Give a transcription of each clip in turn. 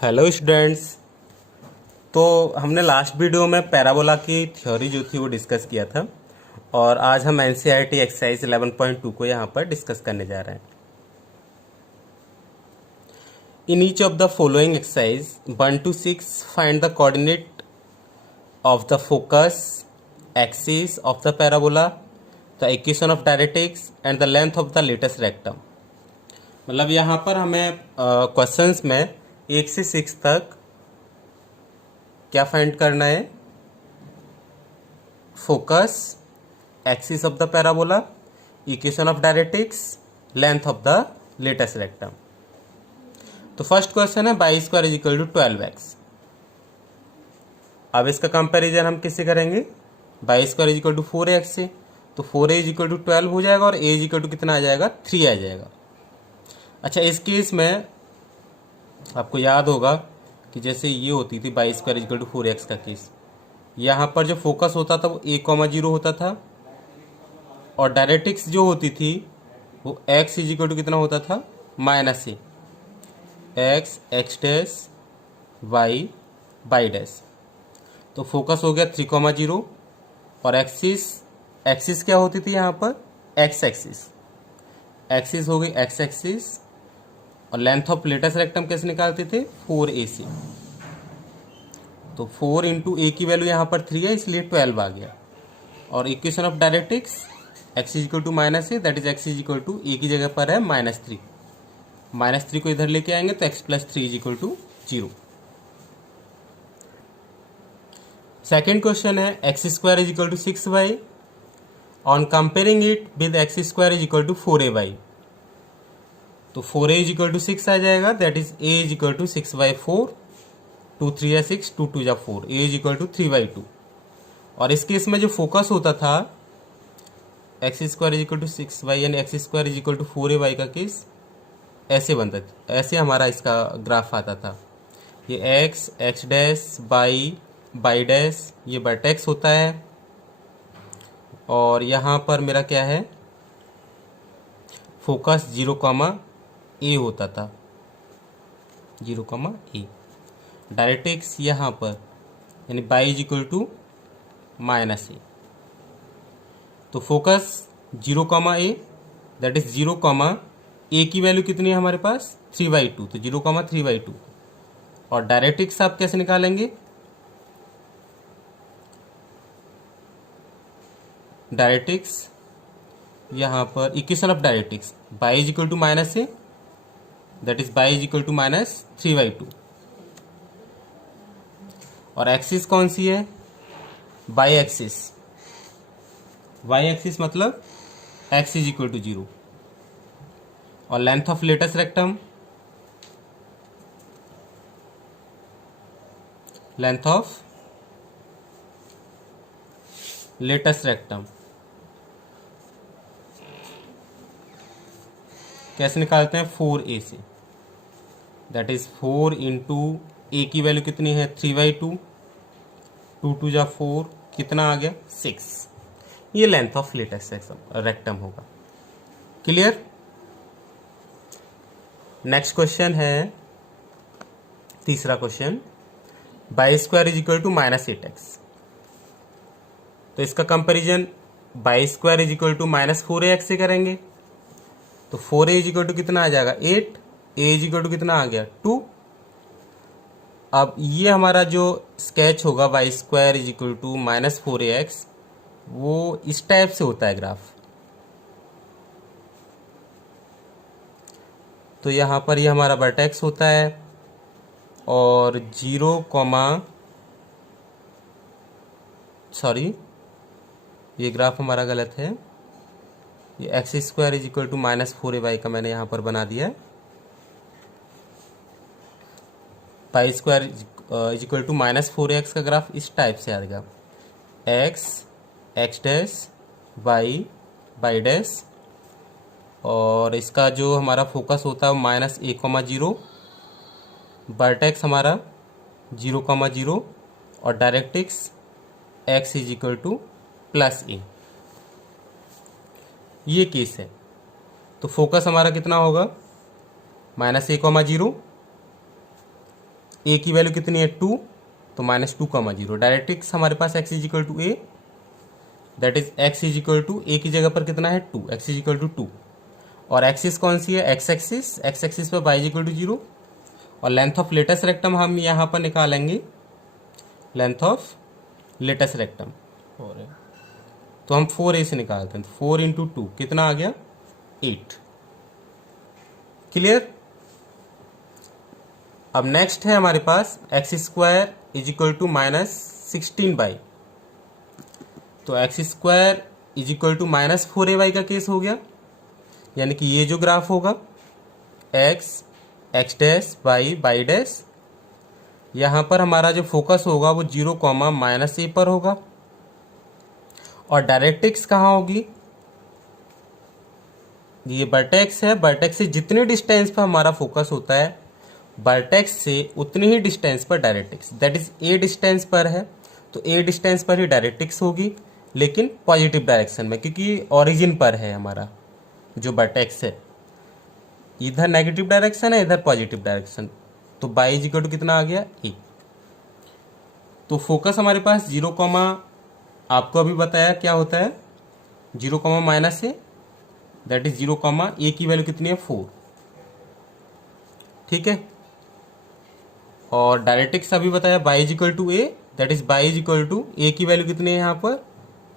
Hello students. तो हमने last video में पैराबोला की थ्योरी जो थी वो डिस्कस किया था और आज हम एनसीईआरटी एक्सरसाइज 11.2 को यहाँ पर डिस्कस करने जा रहे हैं। In each of the following exercise 1 to 6 find the coordinate of the focus axis of the parabola, the equation of directrix and the length of the latus rectum. मतलब यहाँ पर हमें क्वेश्चंस में 1 से 6 तक क्या फाइंड करना है? Focus, axis of the parabola, equation of directrix, length of the latus rectum. तो फर्स्ट क्वेश्चन है y square is equal to 12x। अब इसका कंपैरिजन हम किससे करेंगे? Y square is equal to 4x से। तो 4a इज इक्वल टू 12 हो जाएगा और a इज इक्वल टू कितना आ जाएगा? 3 आ जाएगा। अच्छा, इस केस में आपको याद होगा कि जैसे ये होती थी y square is equal to 4x का केस, यहाँ पर जो फोकस होता था वो a,0 होता था और डायरेक्ट्रिक्स जो होती थी वो x इज इक्वल टू कितना होता था? -a, x x dash y y dash. तो फोकस हो गया 3,0 और एक्सिस क्या होती थी यहाँ पर? x एक्सिस हो गई x एक्सिस। और लेंथ ऑफ लेटेस्ट रेक्टम कैसे निकालते थे? 4ac। तो 4 इंटू ए की वैल्यू यहाँ पर 3 है इसलिए 12 आ गया। और equation of directrix x is equal to -a, that is x is equal to A की जगह पर है -3। -3 को इधर लेके आएंगे तो x plus 3 is equal to 0। Second question है x square is equal to 6y on comparing it with x square is equal to 4ay। तो 4a इज इक्वल टू 6 आ जाएगा, that is a is equal to 6/4, 2 3 या 6, 2 2 या 4, a is equal to 3/2। और इस case में जो focus होता था x square is equal to 6y यानी x square is equal to 4ay का केस ऐसे बनता था, ऐसे हमारा इसका ग्राफ आता था। ये x डैश y डैश ये वर्टेक्स होता है और यहाँ पर मेरा क्या है? फोकस 0,a होता था, 0,a। डायरेक्ट्रिक्स यहाँ पर यानी y is equal to -a। तो focus 0,a that is 0,a की वैल्यू कितनी है हमारे पास? 3/2, तो 0,3/2। और डायरेक्ट्रिक्स आप कैसे निकालेंगे? डायरेक्ट्रिक्स यहाँ पर equation of directrix y is equal to -a, that is y is equal to -3/2। और एक्सिस कौन सी है? y एक्सिस मतलब x इज इक्वल टू 0। और length of latus rectum, length of latus rectum कैसे निकालते हैं? 4a से, दैट इज 4 इंटू ए की वैल्यू कितनी है? 3/2, 2 2 या 4, कितना आ गया? 6। ये लेंथ ऑफ लेटेस्ट रेक्टम होगा। क्लियर? नेक्स्ट क्वेश्चन है तीसरा question, y square is equal to -8x। तो इसका comparison y square is equal to -4ax से करेंगे। तो 4a इज इक्वल टू कितना आ जाएगा? 8, a इज इक्वल टू कितना आ गया? 2। अब ये हमारा जो स्केच होगा y square is equal to -4ax, वो इस टाइप से होता है ग्राफ। तो यहाँ पर ये हमारा वर्टेक्स होता है और ये ग्राफ हमारा गलत है। ये x square is equal to -4ay का मैंने यहाँ पर बना दिया है। Y square is equal to -4ax का ग्राफ इस टाइप से आएगा, x डैश y डैश। और इसका जो हमारा फोकस होता है -a,0, वर्टेक्स हमारा 0,0 और directrix x is equal to +a। ये केस है। तो फोकस हमारा कितना होगा? -a,0 ए की वैल्यू कितनी है 2, तो -2, 0। डायरेक्ट्रिक्स हमारे पास x is equal to A, that is x is equal to A की जगह पर कितना है 2, x इज इक्वल टू 2। और एक्सिस कौन सी है, x एक्सिस पर y इज इक्वल टू 0। और लेंथ ऑफ लेटस रेक्टम हम यहाँ पर निकालेंगे, लेंथ ऑफ लेटस रेक्टम, तो हम 4a से निकालते हैं, तो 4 इंटू 2 कितना आ गया 8। क्लियर। अब नेक्स्ट है हमारे पास x² is equal to -16y, तो x² is equal to -4ay का केस हो गया, यानी कि ये जो ग्राफ होगा x डैश y डैश, यहाँ पर हमारा जो फोकस होगा वो 0, -a पर होगा। और डायरेक्ट्रिक्स कहाँ होगी, ये वर्टेक्स है, वर्टेक्स से जितने डिस्टेंस पर हमारा फोकस होता है वर्टेक्स से उतनी ही डिस्टेंस पर directrix, that is a distance पर है तो a डिस्टेंस पर ही डायरेक्ट्रिक्स होगी, लेकिन पॉजिटिव डायरेक्शन में, क्योंकि ओरिजिन पर है हमारा जो वर्टेक्स है, इधर नेगेटिव डायरेक्शन है इधर पॉजिटिव डायरेक्शन, तो बाई इज इक्वल टू कितना आ गया a। तो फोकस हमारे पास 0, आपको अभी बताया क्या होता है 0, -a, दैट इज 0, a की वैल्यू कितनी है 4, ठीक है। और डायरेक्ट्रिक्स अभी बताया y is equal to A, that is y is equal to A की वैल्यू कितनी है यहाँ पर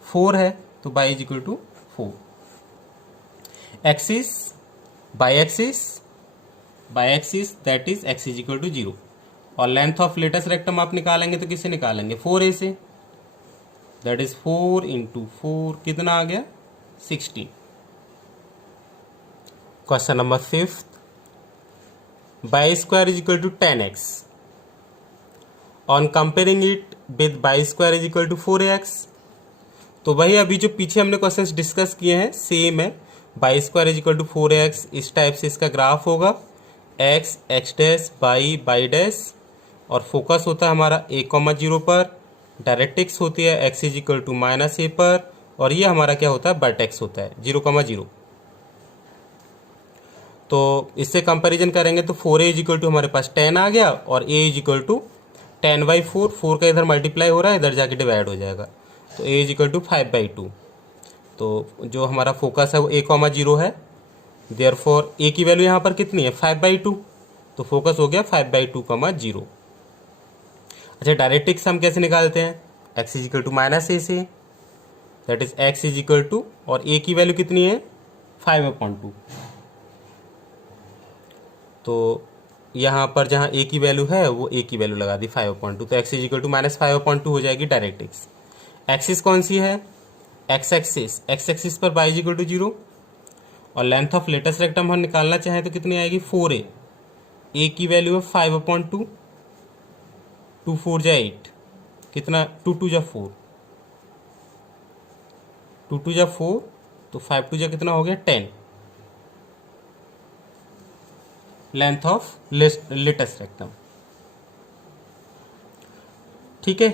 4 है, तो y is equal to 4। Axis y axis that is x is equal to 0। और लेंथ ऑफ लेटस रेक्टम आप निकालेंगे तो किससे निकालेंगे 4a से, दैट इज 4 इंटू 4 कितना आ गया 16। Question number 5, y² is equal to 10x, on comparing it with y² is equal to 4ax। तो वही अभी जो पीछे हमने क्वेश्चंस डिस्कस किए हैं सेम है, y² is equal to 4ax, इस टाइप से इसका ग्राफ होगा x डैश y डैश, और फोकस होता है हमारा a, 0 पर, डायरेक्ट्रिक्स होती है x is equal to -a पर, और ये हमारा क्या होता है वर्टेक्स होता है 0, 0। तो इससे कंपैरिजन करेंगे तो 4a इज इक्वल टू हमारे पास 10 आ गया, और a इज इक्वल टू 10/4, 4 का इधर मल्टीप्लाई हो रहा है इधर जाके डिवाइड हो जाएगा, तो a इज इक्वल टू 5/2। तो जो हमारा फोकस है वो a, 0 है, देयरफॉर a की वैल्यू यहाँ पर कितनी है 5/2, तो फोकस हो गया 5/2, 0। अच्छा, डायरेक्ट्रिक्स हम कैसे निकालते हैं, x is equal to -a से, that is x is equal to, और a की वैल्यू कितनी है 5/2, तो यहाँ पर जहाँ a की वैल्यू है वो a की वैल्यू लगा दी 5/2, तो x इज इक्वल टू -5/2 हो जाएगी डायरेक्ट्रिक्स। एक्सिस कौन सी है x एक्सिस पर y इज इक्वल टू 0, और लेंथ ऑफ लेटस रेक्टम हम निकालना चाहें तो कितनी आएगी 4a, a की वैल्यू है 5/2, 2 4 जा 8, कितना 2 2 जा 4, 2 2 जा 4, तो 5 2 जा कितना हो गया 10, लेंथ ऑफ लेटस रेक्टम, ठीक है।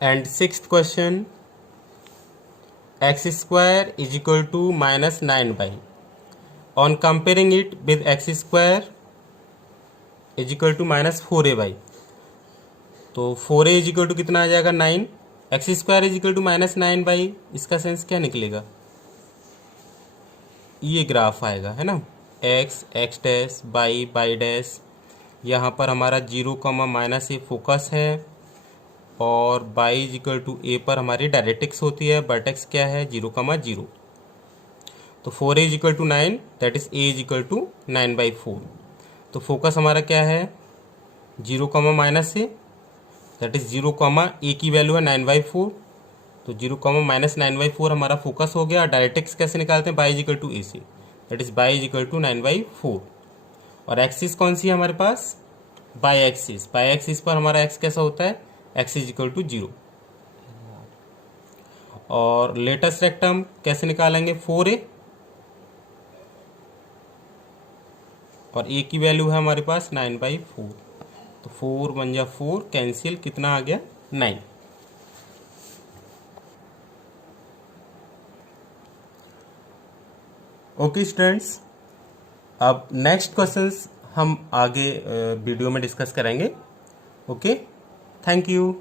And 6th question, x² is equal to -9y, on comparing it with x² is equal to -4ay, तो 4a इज इक्वल टू कितना आ जाएगा 9, x² is equal to -9y, इसका सेंस क्या निकलेगा, ये graph आएगा है ना, x डैश y डैश, यहाँ पर हमारा 0, -a फोकस है, और y is equal to a पर हमारी डायरेक्ट्रिक्स होती है, वर्टेक्स क्या है 0, 0, तो 4a is equal to 9, that is a is equal to 9/4, तो फोकस हमारा क्या है 0, -a, दैट इज 0, a की वैल्यू है 9/4, तो 0, -9/4 हमारा फोकस हो गया। डायरेक्ट्रिक्स कैसे निकालते हैं y is equal to a से, that is y is equal to 9/4, और एक्सिस कौन सी है हमारे पास बाई एक्सिस पर हमारा x कैसा होता है x इज इक्वल टू 0। और लेटस रेक्टम कैसे निकालेंगे 4a, और a की वैल्यू है हमारे पास 9/4, तो 4 1 जा 4 कैंसिल, कितना आ गया 9। ओके स्टूडेंट्स, अब नेक्स्ट क्वेश्चंस हम आगे वीडियो में डिस्कस करेंगे। Okay, thank you.